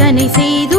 அர்ச்சனை செய்து